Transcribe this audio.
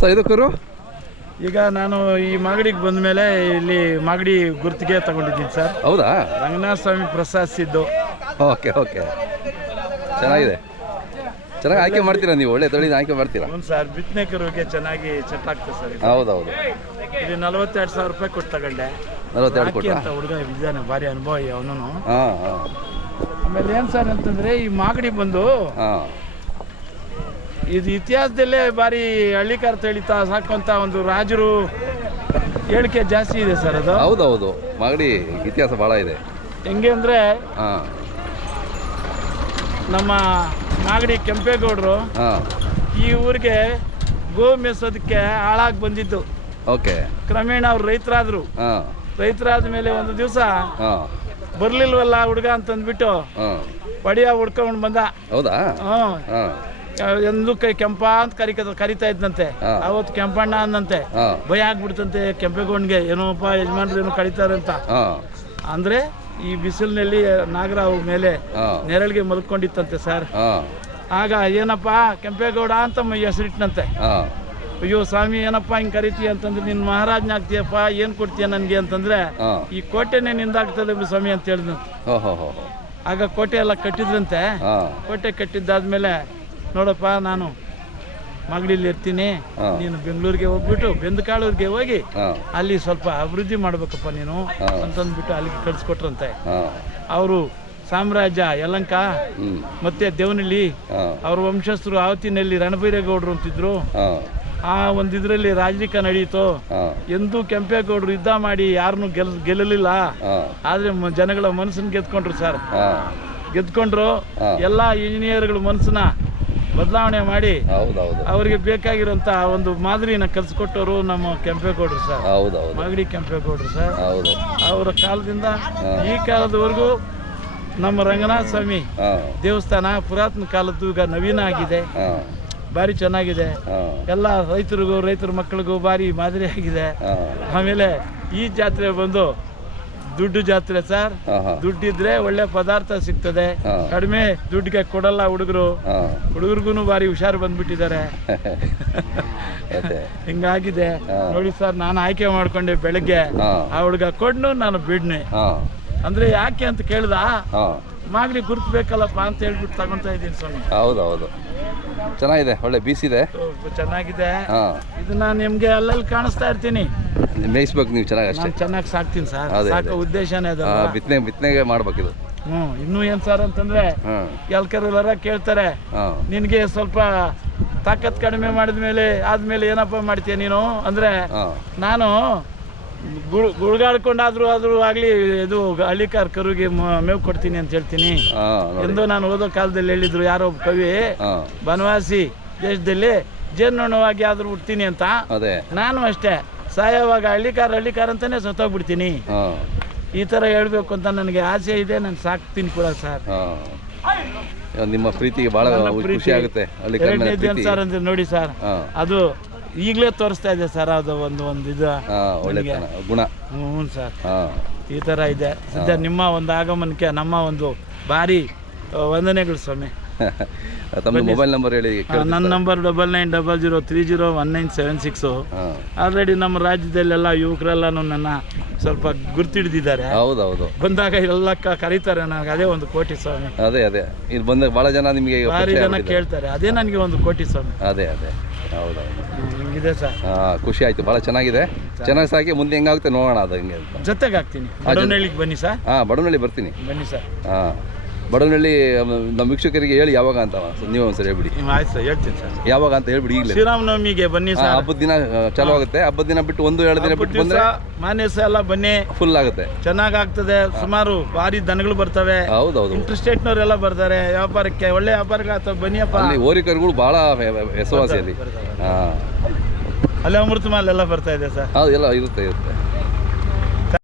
Sir ಇದು ಕರು? ಈಗ ನಾನು ಈ ಮಾಗಡಿಗೆ ಬಂದ ಮೇಲೆ ಇಲ್ಲಿ ಮಾಗಡಿ ಗುರ್ತಿಗೆ ತಗೊಂಡಿದ್ದೀನಿ ಸರ್. ಹೌದಾ? ರಂಗನಾಥ ಸ್ವಾಮಿ ಪ್ರಸಾದಿಸಿದ್ದು ಓಕೆ ಓಕೆ. ಚೆನ್ನಾಗಿದೆ. ಚೆನ್ನಾಗಿ ಆಯ್ಕೆ ಮಾಡ್ತೀರಾ ನೀವು? ಒಳ್ಳೆ ತಳಿನ ಆಯ್ಕೆ ಮಾಡ್ತೀರಾ? ಸರ್ ಬಿತ್ತನೆ ಕರುವಿಗೆ ಚೆನ್ನಾಗಿ ಚೆಟ್ಟಾಗ್ತದೆ ಆಗ್ತದೆ ಸರ್ ಇದು. ಹೌದೌದು. ಇದು ನಲವತ್ತೆರಡು ಸಾವಿರ ರೂಪಾಯಿ ಕೊಟ್ಟು ತಗೊಂಡೆ. ನಲವತ್ತೆರಡು ಕೊಟ್ಟ ಅಂತ ಹುಡುಗ ಇದ್ದಾನೆ ಭಾರಿ ಅನುಭವ ಅವನು ಹಾಂ ಹಾಂ. ಆಮೇಲೆ ಏನು ಸರ್ ಅಂತಂದ್ರೆ ಈ ಮಾಗಡಿ ಬಂದು ಹಾಂ. ಇದು ಇತಿಹಾಸದಲ್ಲೇ ಭಾರಿ ಹಳ್ಳಿಕಾರ ತಳಿತಾ ಸಾಕುವಂತ ಒಂದು ರಾಜರು ಹೇಳಿಕೆ ಜಾಸ್ತಿ ಇದೆ ಸರ್ ಅದು. ಹೌದೌದು. ಮಾಗಡಿ ಇತಿಹಾಸ ಭಾಳ ಇದೆ. ಹೆಂಗೆ ಅಂದರೆ ಹಾಂ. ನಮ್ಮ ಮಾಗಡಿ ಕೆಂಪೇಗೌಡರು ಈ ಊರಿಗೆ ಗೋ ಮೇಸೋದಕ್ಕೆ ಹಾಳಾಗಿ ಬಂದಿದ್ದು. ಓಕೆ. ಕ್ರಮೇಣ ಅವ್ರು ರೈತರಾದ್ರು. ರೈತರಾದ ಮೇಲೆ ಒಂದು ದಿವಸ ಬರ್ಲಿಲ್ವಲ್ಲ ಹುಡುಗ ಅಂತಂದ್ಬಿಟ್ಟು ಅಂದ್ಬಿಟ್ಟು ಪಡಿಯ ಹುಡ್ಕೊಂಡು ಬಂದ. ಹೌದಾ? ಎಂದು ಕೈ ಕೆಂಪ ಅಂತ ಕರಿಕ ಕರಿತಾ ಇದ್ದಂತೆ ಅವತ್ತು ಕೆಂಪಣ್ಣ ಅಂದಂತೆ ಭಯ ಆಗ್ಬಿಡ್ತಂತೆ ಕೆಂಪೇಗೌಡನ್ಗೆ. ಏನೋಪ್ಪ ಯಜಮಾನ್ರು ಏನೋ ಕಡಿತಾರೆ ಅಂತ. ಅಂದ್ರೆ ಈ ಬಿಸಿಲಿನಲ್ಲಿ ನಾಗರಾವ್ ಮೇಲೆ ನೆರಳಿಗೆ ಮಲ್ಕೊಂಡಿತ್ತಂತೆ ಸರ್ ಆಗ ಏನಪ್ಪ ಕೆಂಪೇಗೌಡ ಅಂತ ಹೆಸರಿಟ್ಟನಂತೆ ಹೆಸರಿಟ್ನಂತೆ. ಅಯ್ಯೋ ಸ್ವಾಮಿ ಏನಪ್ಪ ಹಿಂಗ್ ಕರಿತೀಯ ಅಂತಂದ್ರೆ ನಿನ್ ಮಹಾರಾಜ್ನ ಆಗ್ತೀಯಪ್ಪ ಏನು ಕೊಡ್ತೀಯ ನನಗೆ ಅಂತಂದ್ರೆ ಈ ಕೋಟೆನೇ ನಿಂದಾಗ್ತದೆ ಸ್ವಾಮಿ ಅಂತ ಹೇಳಿದಂತೆ ಆಗ ಕೋಟೆ ಎಲ್ಲ ಕಟ್ಟಿದ್ರಂತೆ. ಕೋಟೆ ಕಟ್ಟಿದ್ದಾದ್ಮೇಲೆ ನೋಡಪ್ಪ ನಾನು ಮಗಳಿಲ್ಲಿ ಇರ್ತೀನಿ. ನೀನು ಬೆಂಗಳೂರಿಗೆ ಹೋಗ್ಬಿಟ್ಟು ಬೆಂದಕಾಳೂರಿಗೆ ಹೋಗಿ ಅಲ್ಲಿ ಸ್ವಲ್ಪ ಅಭಿವೃದ್ಧಿ ಮಾಡ್ಬೇಕಪ್ಪ ನೀನು. ಅಂತಂದ್ಬಿಟ್ಟು ಅಲ್ಲಿಗೆ ಕಳ್ಸಿಕೊಟ್ರಂತೆ. ಅವರು ಸಾಮ್ರಾಜ್ಯ ಯಲಂಕ ಮತ್ತೆ ದೇವನಹಳ್ಳಿ ಅವ್ರ ವಂಶಸ್ಥರು ಆವತ್ತಿನಲ್ಲಿ ರಣಬೈರೇಗೌಡರು ಅಂತಿದ್ರು. ಆ ಒಂದು ಇದರಲ್ಲಿ ರಾಜಕೀಯ ನಡೀತು. ಎಂದೂ ಕೆಂಪೇಗೌಡರು ಯುದ್ಧ ಮಾಡಿ ಯಾರನ್ನು ಗೆಲ್ ಗೆಲ್ಲಲಿಲ್ಲ. ಆದ್ರೆ ಜನಗಳ ಮನಸ್ಸನ್ನು ಗೆದ್ಕೊಂಡ್ರು ಸರ್. ಗೆದ್ಕೊಂಡ್ರು. ಎಲ್ಲ ಇಂಜಿನಿಯರ್ಗಳ ಮನಸ್ಸನ್ನ ಬದಲಾವಣೆ ಮಾಡಿ ಅವರಿಗೆ ಬೇಕಾಗಿರುವಂತ ಒಂದು ಮಾದರಿನ ಕಲ್ಸ್ಕೊಟ್ಟವರು ನಮ್ಮ ಕೆಂಪೇಗೌಡರು ಸರ್. ಮಾಗಡಿ ಕೆಂಪೇಗೌಡರು ಸರ್. ಅವರ ಕಾಲದಿಂದ ಈ ಕಾಲದವರೆಗೂ ನಮ್ಮ ರಂಗನಾಥ ಸ್ವಾಮಿ ದೇವಸ್ಥಾನ ಪುರಾತನ ಕಾಲದ್ದು ಈಗ ನವೀನ ಆಗಿದೆ. ಬಾರಿ ಭಾರಿ ಚೆನ್ನಾಗಿದೆ. ಎಲ್ಲ ರೈತರಿಗೂ ರೈತರ ಮಕ್ಕಳಿಗೂ ಭಾರಿ ಮಾದರಿ ಆಗಿದೆ. ಆಮೇಲೆ ಈ ಜಾತ್ರೆ ಬಂದು ದುಡ್ಡು ಜಾತ್ರೆ ಸರ್. ದುಡ್ಡಿದ್ರೆ ಒಳ್ಳೆ ಪದಾರ್ಥ ಸಿಗ್ತದೆ. ಕಡಿಮೆ ದುಡ್ಡಿಗೆ ಕೊಡಲ್ಲ ಹುಡುಗರು. ಹುಡುಗರ್ಗು ಬಾರಿ ಹುಷಾರು ಬಂದ್ಬಿಟ್ಟಿದ್ದಾರೆ. ಹಿಂಗಾಗಿದೆ. ನೋಡಿ ಸರ್ ನಾನು ಆಯ್ಕೆ ಮಾಡ್ಕೊಂಡೆ ಬೆಳಗ್ಗೆ. ಆ ಹುಡುಗ ಕೊಡ್ನು ನಾನು ಬಿಡ್ನೆ. ಅಂದ್ರೆ ಯಾಕೆ ಅಂತ ಕೇಳ್ದ? ಹಾಂ ಗುರುತು ಬೇಕಲ್ಲಪ್ಪ ಅಂತ ಹೇಳ್ಬಿಟ್ಟು ತಗೊಂತ ಇದ್ದೀನಿ ಸ್ವಾಮಿ. ಹೌದೌದು. ಚೆನ್ನಾಗಿದೆ ಒಳ್ಳೆ ಬೀಸಿದೆ. ಚೆನ್ನಾಗಿದೆ. ಇದನ್ನ ನಿಮ್ಗೆ ಅಲ್ಲಲ್ಲಿ ಕಾಣಿಸ್ತಾ ಇರ್ತೀನಿ. ಮೇಯಿಸ್ಬೇಕು ನೀವು ಚೆನ್ನಾಗಿ ಅಷ್ಟೇ. ನಾನು ಚೆನ್ನಾಗಿ ಸಾಕ್ತೀನಿ ಸರ್. ಸಾಕು ಉದ್ದೇಶನೇ ಅದು ಬಿತ್ತನೆ ಬಿತ್ತನೆಗೆ ಇದು. ಹ್ಮ್ ಇನ್ನೂ ಏನ್ ಸರ್ ಅಂತಂದ್ರೆ ಹಾಂ. ಎಲ್ಕರೆಲ್ಲರ ಕೇಳ್ತಾರೆ ನಿನಗೆ ಸ್ವಲ್ಪ ತಾಕತ್ ಕಡಿಮೆ ಮಾಡಿದ್ಮೇಲೆ ಆದ್ಮೇಲೆ ಏನಪ್ಪ ಮಾಡ್ತೀಯ ನೀನು? ಅಂದ್ರೆ ನಾನು ಗುಳ್ ಗುಳ್ಗಾಡ್ಕೊಂಡಾದ್ರೂ ಆದ್ರೂ ಆಗ್ಲಿ ಇದು ಹಳ್ಳಿಕಾರ್ ಕರುಗೆ ಮ- ಮೇವು ಕೊಡ್ತೀನಿ ಅಂತ ಹೇಳ್ತೀನಿ. ಹಾಂ ನೋಡಿ. ಎಂದು ನಾನು ಓದೋ ಕಾಲದಲ್ಲಿ ಹೇಳಿದ್ರು ಯಾರೋ ಒಬ್ಬ ಕವಿ ಹಾಂ. ಬನವಾಸಿ ದೇಶದಲ್ಲಿ ಜೇನುಣವಾಗಿ ಆದ್ರೂ ಹುಡ್ತೀನಿ ಅಂತ. ಅದೇ. ನಾನು ಅಷ್ಟೇ. ಸಾಯೋವಾಗ ಹಳ್ಳಿಕಾರ ಹಳ್ಳಿಕಾರ ಅಂತಾನೆ ಸತ್ತೋಗ್ಬಿಡ್ತೀನಿ. ಹಾಂ. ಈ ಥರ ಹೇಳ್ಬೇಕು ಅಂತ ನನಗೆ ಆಸೆ ಇದೆ ನಾನು ಸಾಕ್ತೀನಿ ಕೂಡ ಸರ್. ಹಾಂ. ನಿಮ್ಮ ಪ್ರೀತಿಗೆ ಬಹಳ ನನ್ನ ಖುಷಿ ಪ್ರೀತಿ ಆಗುತ್ತೆ ಪ್ರೀತಿ. ಸರ್ ಅಂದ್ರೆ ನೋಡಿ ಸರ್. ಹಾಂ. ಅದು ಈಗಲೇ ತೋರಿಸ್ತಾ ಇದೆ ಸರ್ ಅದು ಒಂದು ಒಂದು ಇದು. ಆ, ಒಳ್ಳೆತನ ಗುಣ. ಹ್ಞೂ ಸರ್. ಹಾಂ. ಈ ಥರ ಇದೆ. ಸದ್ಯ ನಿಮ್ಮ ಒಂದು ಆಗಮನಕ್ಕೆ ನಮ್ಮ ಒಂದು ಭಾರಿ ಆ, ವಂದನೆಗಳು ಸ್ವಾಮಿ. ತಮ್ಮ ಮೊಬೈಲ್ ನಂಬರ್ ಹೇಳಿ ಆ, ನನ್ನ number double nine double zero three zero one nine seven six ಹಾಂ. ಆಲ್ರೆಡಿ ನಮ್ಮ ರಾಜ್ಯದಲ್ಲೆಲ್ಲ ಯುವಕರೆಲ್ಲ ನನ್ನ ಸ್ವಲ್ಪ ಗುರ್ತಿಡ್ದಿದ್ದಾರೆ. ಹೌದೌದು. ಬಂದಾಗ ಎಲ್ಲ ಕ- ಕರೀತಾರೆ ನನಗೆ ಅದೇ ಒಂದು ಕೋಟಿ ಸ್ವಾಮಿ ಅದೇ ಅದೇ. ಇಲ್ಲಿ ಬಂದ ಭಾಳ ಜನ ನಿಮಗೆ ಭಾರಿ ಜನ ಕೇಳ್ತಾರೆ. ಅದೇ ನನಗೆ ಒಂದು ಕೋಟಿ ಸ್ವಾಮಿ ಅದೇ ಅದೇ. ಹೌದೌದು. ಹ್ಮ್, ಹಿಂಗಿದೆ ಸರ್. ಖುಷಿ ಆಯ್ತು. ಭಾಳ ಚೆನ್ನಾಗಿದೆ. ಚೆನ್ನಾಗಿ ಸಾಕಿ ಮುಂದೆ ಹೆಂಗಾಗುತ್ತೆ ನೋಡೋಣ ಅದು ಹಿಂಗೆ ಅಂತ. ಜೊತೆಗೆ ಹಾಕ್ತೀನಿ ಬಡವನಹಳ್ಳಿಗೆ ಬನ್ನಿ ಸರ್. ಹಾಂ ಬಡವನಹಳ್ಳಿ ಬರ್ತೀನಿ. ಬನ್ನಿ ಸರ್. ಹಾಂ. ಬಡವನಹಳ್ಳಿ ನಮ್ಮ ವೀಕ್ಷಕರಿಗೆ ಹೇಳಿ ಯಾವಾಗ ಅಂತ ನೀವು ಒಂದ್ಸರಿ ಹೇಳ್ಬಿಡಿ. ಆಯ್ತು ಸರ್ ಹೇಳ್ತೀನಿ ಸರ್. ಯಾವಾಗ ಅಂತ ಹೇಳ್ಬಿಡಿ ಈಗಲೇ. ಶ್ರೀರಾಮನವಮಿಗೆ ಬನ್ನಿ ಸರ್. ಹಬ್ಬದ ದಿನ ಚಾಲು ಆಗುತ್ತೆ. ಹಬ್ಬದ ದಿನ ಬಿಟ್ಟು ಒಂದು ಎರಡು ದಿನ ಬಿಟ್ಟು ಬಂದ್ರೆ ದಿವ್ಸ ಮಾನ್ಯ ಎಲ್ಲ ಬನ್ನಿ. ಫುಲ್ ಆಗುತ್ತೆ. ಚೆನ್ನಾಗ್ ಆಗ್ತದೆ ಸುಮಾರು ಭಾರಿ ದನಗಳು ಬರ್ತವೆ. ಹೌದೌದು. ಇಂಟ್ರೆಸ್ಟೇಟ್ನವರೆಲ್ಲ ಬರ್ತಾರೆ. ವ್ಯಾಪಾರಕ್ಕೆ ಒಳ್ಳೆ ವ್ಯಾಪಾರಕ್ಕೆ ಬನ್ನಿಯಪ್ಪ. ಅಲ್ಲಿ ಓರಿಕರುಗಳು ಭಾಳ ಹೆಸವಾಸಿ ಅಲ್ಲಿ ಅಲ್ಲಿ ಅಮೃತ ಮಾಲ್ ಎಲ್ಲ ಬರ್ತಾ ಇದೆ ಸರ್. ಹೌದು ಎಲ್ಲ ಇರುತ್ತೆ ಇರುತ್ತೆ.